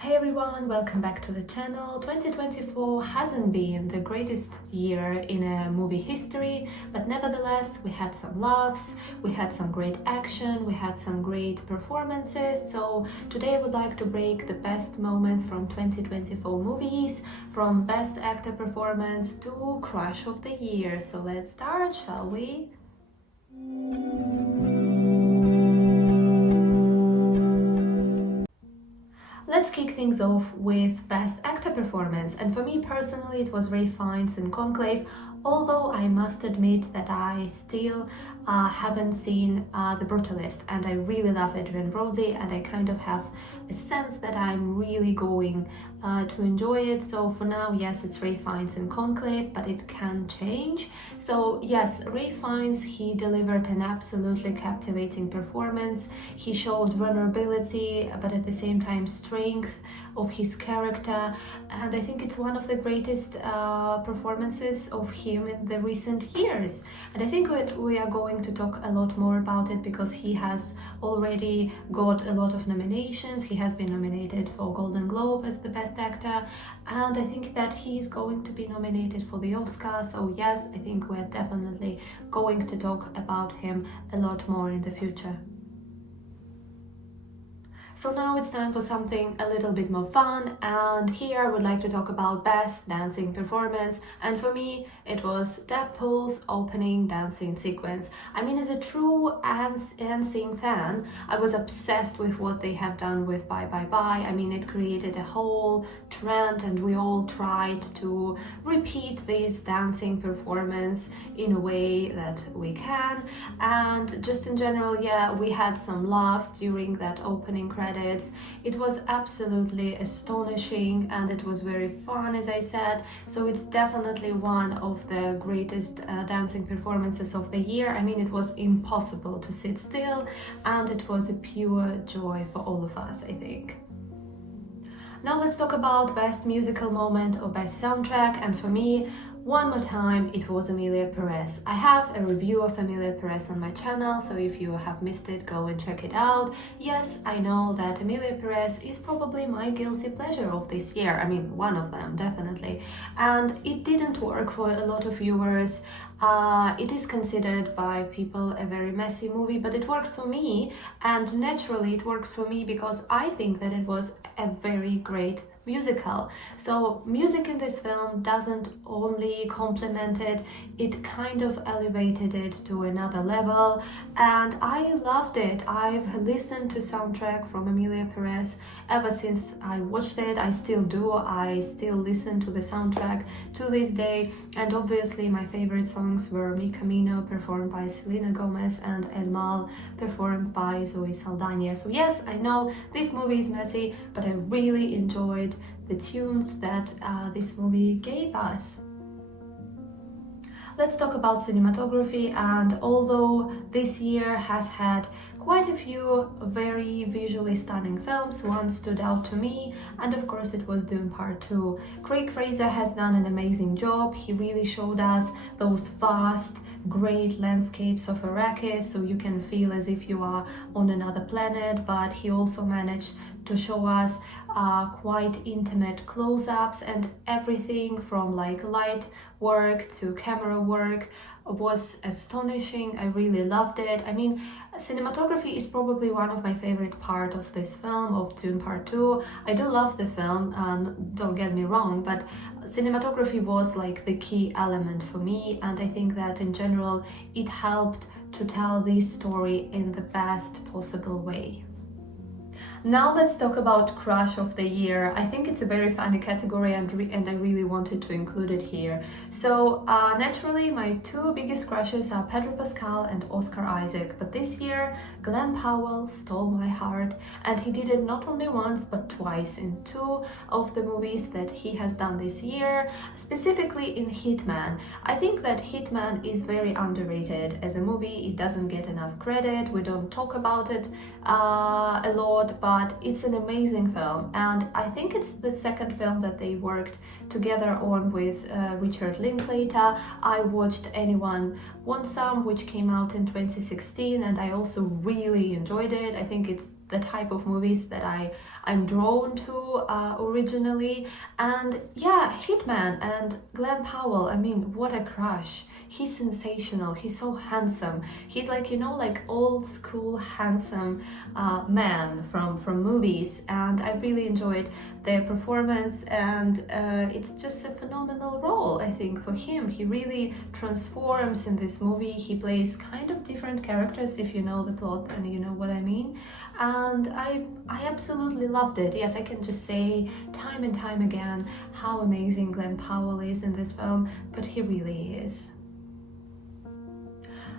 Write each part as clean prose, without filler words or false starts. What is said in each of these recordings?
Hey everyone, welcome back to the channel. 2024 hasn't been the greatest year in a movie history, but nevertheless we had some laughs, we had some great action, we had some great performances. So today I would like to break the best moments from 2024 movies, from best actor performance to crush of the year. So let's start, shall we? Let's kick things off with Best Actor Performance, and for me personally it was Ray Fiennes in Conclave, although I must admit that I still haven't seen The Brutalist, and I really love Adrian Brody, and I kind of have a sense that I'm really going to enjoy it. So for now, yes, it's Ray Fiennes in Conclave, but it can change. So yes, Ray Fiennes, he delivered an absolutely captivating performance. He showed vulnerability, but at the same time strength of his character, and I think it's one of the greatest performances of him in the recent years. And I think we are going to talk a lot more about it because he has already got a lot of nominations. He has been nominated for Golden Globe as the best actor, and I think that he is going to be nominated for the Oscar. So yes, I think we're definitely going to talk about him a lot more in the future. So now it's time for something a little bit more fun, and here I would like to talk about best dancing performance, and for me it was Deadpool's opening dancing sequence. I mean, as a true dancing fan, I was obsessed with what they have done with Bye Bye Bye. I mean, it created a whole trend and we all tried to repeat this dancing performance in a way that we can, and just in general, yeah, we had some laughs during that opening credits. It was absolutely astonishing and it was very fun, as I said. So it's definitely one of the greatest dancing performances of the year. I mean, it was impossible to sit still and it was a pure joy for all of us, I think. Now let's talk about best musical moment or best soundtrack, and for me, one more time, it was Emilia Perez. I have a review of Emilia Perez on my channel, so if you have missed it, go and check it out. Yes, I know that Emilia Perez is probably my guilty pleasure of this year. I mean, one of them, definitely. And it didn't work for a lot of viewers. It is considered by people a very messy movie, but it worked for me, and naturally it worked for me because I think that it was a very great musical. So music in this film doesn't only complement it, it kind of elevated it to another level, and I loved it. I've listened to soundtrack from Emilia Perez ever since I watched it. I still do. I still listen to the soundtrack to this day, and obviously my favorite songs were Mi Camino, performed by Selena Gomez, and El Mal, performed by Zoe Saldana. So yes, I know this movie is messy, but I really enjoyed the tunes that this movie gave us. Let's talk about cinematography, and although this year has had quite a few very visually stunning films, one stood out to me, and of course it was Dune Part 2. Craig Fraser has done an amazing job. He really showed us those vast, great landscapes of Arrakis, so you can feel as if you are on another planet, but he also managed to show us quite intimate close-ups, and everything from like light work to camera work was astonishing. I really loved it. I mean, cinematography is probably one of my favorite part of this film, of Dune Part 2. I do love the film, don't get me wrong, but cinematography was like the key element for me, and I think that in general it helped to tell this story in the best possible way. Now let's talk about crush of the year. I think it's a very funny category, and I really wanted to include it here. So naturally my two biggest crushes are Pedro Pascal and Oscar Isaac, but this year Glenn Powell stole my heart, and he did it not only once but twice in two of the movies that he has done this year, specifically in Hitman. I think that Hitman is very underrated as a movie. It doesn't get enough credit, we don't talk about it a lot, but but it's an amazing film, and I think it's the second film that they worked together on with Richard Linklater. I watched Anyone Want Some, which came out in 2016, and I also really enjoyed it. I think it's the type of movies that I'm drawn to originally. And yeah, Hitman and Glenn Powell, I mean, what a crush. He's sensational, he's so handsome. He's like, like old school handsome man from movies, and I really enjoyed their performance, and it's just a phenomenal role, I think, for him. He really transforms in this movie. He plays kind of different characters. If you know the plot, then you know what I mean. And I absolutely loved it. Yes, I can just say time and time again how amazing Glenn Powell is in this film, but he really is.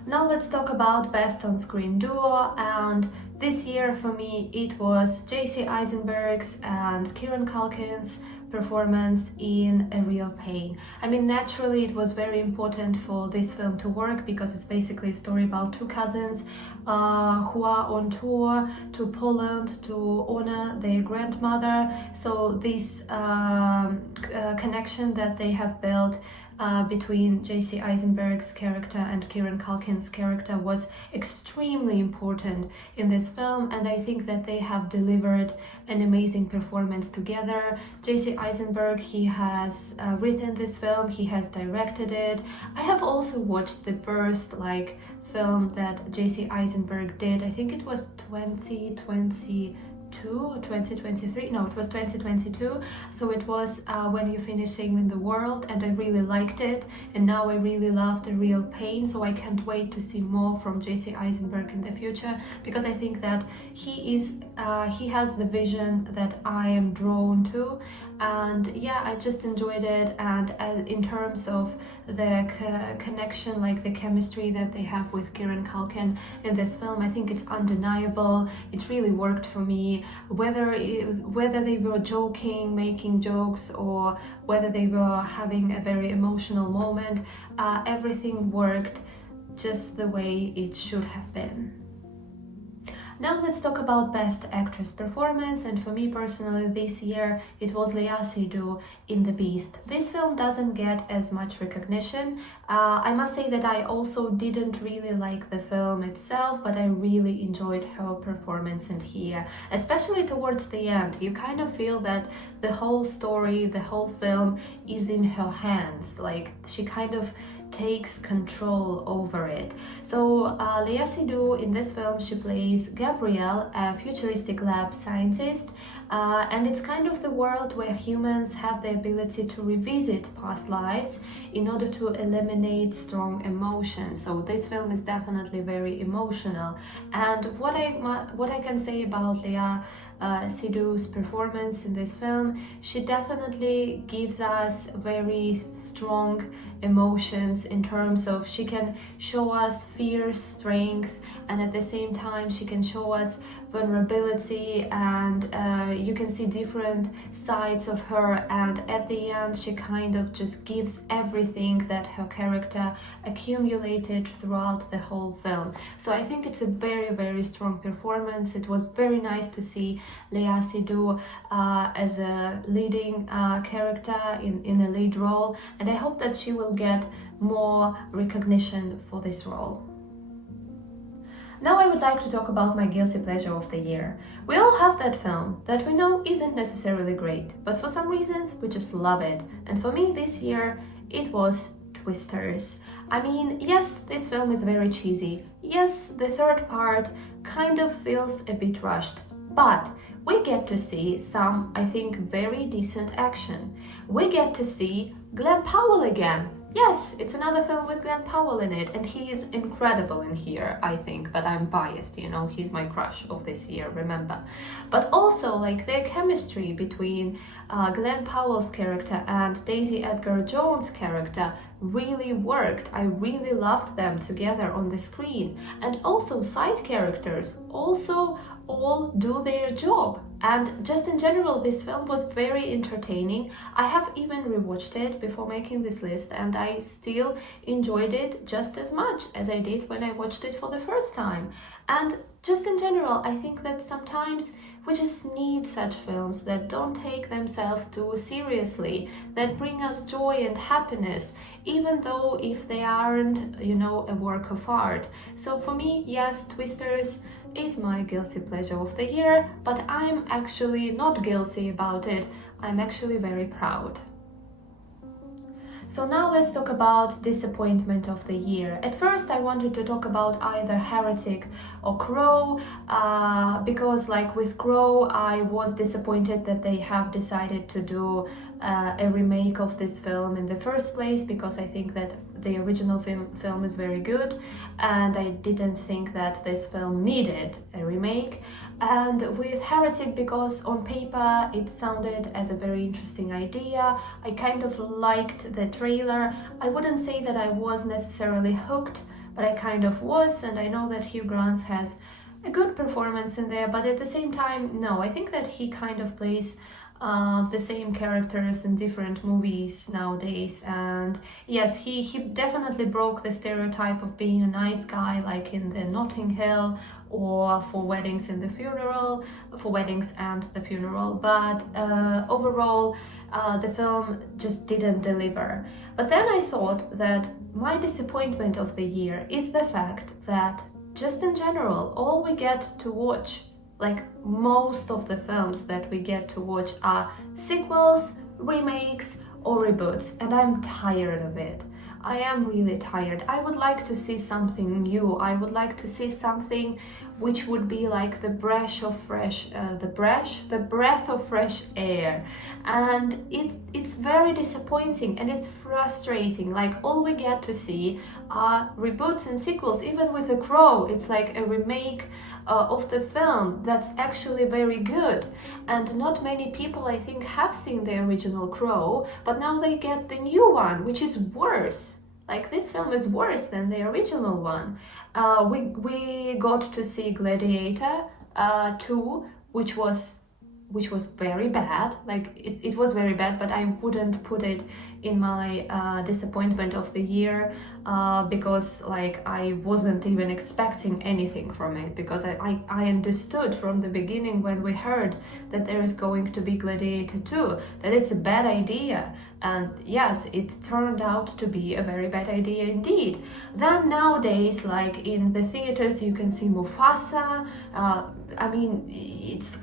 Now let's talk about Best On-Screen Duo, and this year for me it was Jesse Eisenberg's and Kieran Culkin's performance in A Real Pain. I mean, naturally it was very important for this film to work because it's basically a story about two cousins who are on tour to Poland to honor their grandmother. So this connection that they have built between Jesse Eisenberg's character and Kieran Culkin's character was extremely important in this film, and I think that they have delivered an amazing performance together. Jesse Eisenberg, he has written this film, he has directed it. I have also watched the first film that Jesse Eisenberg did. I think it was 2023. No, it was 2022. So it was When You Finish Saving the World, and I really liked it, and now I really love The Real Pain, so I can't wait to see more from Jesse Eisenberg in the future, because I think that he has the vision that I am drawn to, and yeah, I just enjoyed it. And in terms of the connection, like the chemistry that they have with Kieran Culkin in this film, I think it's undeniable. It really worked for me. Whether they were joking, making jokes, or whether they were having a very emotional moment, everything worked just the way it should have been. Now let's talk about Best Actress Performance, and for me personally this year it was Lea Seydoux in The Beast. This film doesn't get as much recognition. I must say that I also didn't really like the film itself, but I really enjoyed her performance in here, especially towards the end. You kind of feel that the whole story, the whole film is in her hands, like she kind of takes control over it. So Lea Seydoux in this film, she plays Gabrielle, a futuristic lab scientist, and it's kind of the world where humans have the ability to revisit past lives in order to eliminate strong emotions. So this film is definitely very emotional, and what I can say about Lea Seydoux's performance in this film, she definitely gives us very strong emotions in terms of she can show us fear, strength, and at the same time she can show us vulnerability, and you can see different sides of her, and at the end she kind of just gives everything that her character accumulated throughout the whole film. So I think it's a very, very strong performance. It was very nice to see Lea Seydoux as a leading character in a lead role, and I hope that she will get more recognition for this role. Now I would like to talk about my guilty pleasure of the year. We all have that film that we know isn't necessarily great, but for some reasons we just love it. And for me this year, it was Twisters. I mean, yes, this film is very cheesy. Yes, the third part kind of feels a bit rushed, but we get to see some, I think, very decent action. We get to see Glenn Powell again. Yes, it's another film with Glenn Powell in it, and he is incredible in here, I think, but I'm biased, he's my crush of this year, remember. But also, like, their chemistry between Glenn Powell's character and Daisy Edgar-Jones' character really worked. I really loved them together on the screen. And also side characters also all do their job. And just in general, this film was very entertaining. I have even rewatched it before making this list, and I still enjoyed it just as much as I did when I watched it for the first time. And just in general, I think that sometimes We just need such films that don't take themselves too seriously, that bring us joy and happiness, even though if they aren't, a work of art. So for me, yes, Twisters is my guilty pleasure of the year, but I'm actually not guilty about it. I'm actually very proud. So now let's talk about disappointment of the year. At first I wanted to talk about either Heretic or Crow, because like with Crow I was disappointed that they have decided to do a remake of this film in the first place, because I think that the original film is very good and I didn't think that this film needed a remake. And with Heretic, because on paper it sounded as a very interesting idea, I kind of liked the trailer. I wouldn't say that I was necessarily hooked, but I kind of was, and I know that Hugh Grant has a good performance in there, but at the same time, no, I think that he kind of plays the same characters in different movies nowadays. And yes, he definitely broke the stereotype of being a nice guy, like in the Notting Hill or for weddings and the funeral, but overall the film just didn't deliver. But then I thought that my disappointment of the year is the fact that just in general, all we get to watch, like most of the films that we get to watch, are sequels, remakes, or reboots, and I'm tired of it. I am really tired. I would like to see something new. I would like to see something which would be like the breath of fresh air. And it's very disappointing and it's frustrating. Like all we get to see are reboots and sequels. Even with The Crow, it's like a remake of the film that's actually very good. And not many people, I think, have seen the original Crow, but now they get the new one, which is worse. Like this film is worse than the original one. We got to see Gladiator 2, which was very bad. Like it was very bad, but I wouldn't put it in my disappointment of the year, because like I wasn't even expecting anything from it, because I understood from the beginning when we heard that there is going to be Gladiator 2 that it's a bad idea. And yes, it turned out to be a very bad idea indeed. Then nowadays, like in the theaters, you can see Mufasa. I mean, it's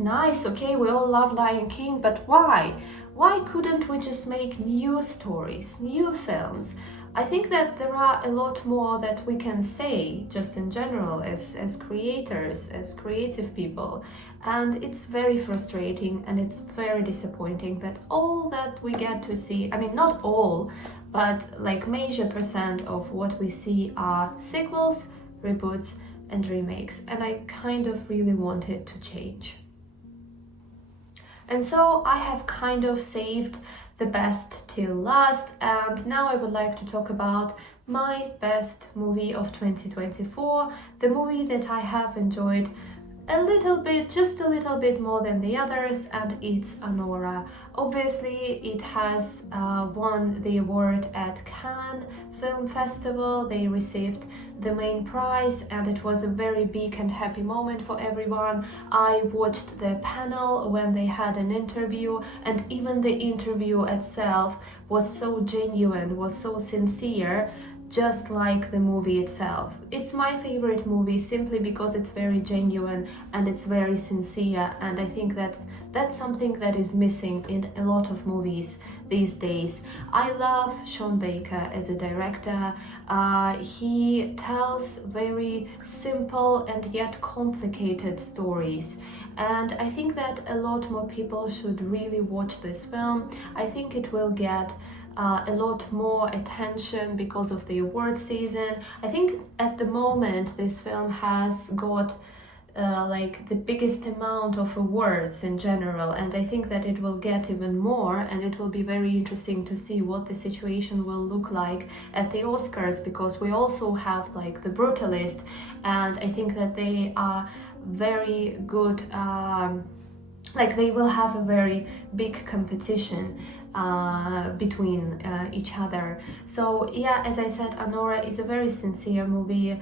nice, okay, we all love Lion King, but why? Why couldn't we just make new stories, new films? I think that there are a lot more that we can say just in general as creators, as creative people. And it's very frustrating and it's very disappointing that all that we get to see, I mean, not all, but like major percent of what we see are sequels, reboots, and remakes. And I kind of really want it to change. And so I have kind of saved the best till last, and now I would like to talk about my best movie of 2024, the movie that I have enjoyed a little bit, just a little bit more than the others, and it's Anora. Obviously, it has won the award at Cannes Film Festival. They received the main prize, and it was a very big and happy moment for everyone. I watched the panel when they had an interview, and even the interview itself was so genuine, was so sincere, just like the movie itself. It's my favorite movie simply because it's very genuine and it's very sincere, and I think that's something that is missing in a lot of movies these days. I love Sean Baker as a director. He tells very simple and yet complicated stories, and I think that a lot more people should really watch this film. I think it will get a lot more attention because of the award season. I think at the moment this film has got like the biggest amount of awards in general, and I think that it will get even more, and it will be very interesting to see what the situation will look like at the Oscars, because we also have like The Brutalist, and I think that they are very good, like they will have a very big competition. between each other. So yeah, as I said, Anora is a very sincere movie.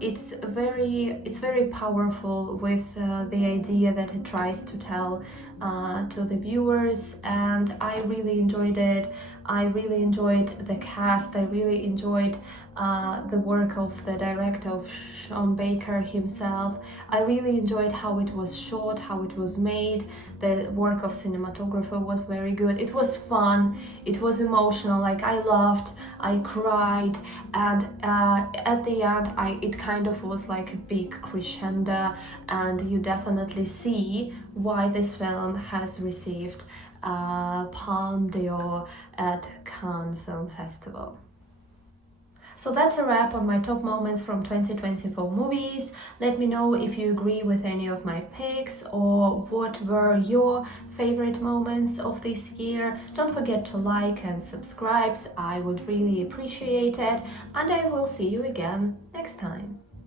It's very powerful with the idea that it tries to tell to the viewers, and I really enjoyed it. I really enjoyed the cast. I really enjoyed the work of the director, of Sean Baker himself. I really enjoyed how it was shot, how it was made. The work of cinematographer was very good. It was fun, it was emotional, like I laughed, I cried, and at the end it kind of was like a big crescendo, and you definitely see why this film has received Palme d'Or at Cannes Film Festival. So that's a wrap on my top moments from 2024 movies. Let me know if you agree with any of my picks or what were your favorite moments of this year. Don't forget to like and subscribe, I would really appreciate it, and I will see you again next time.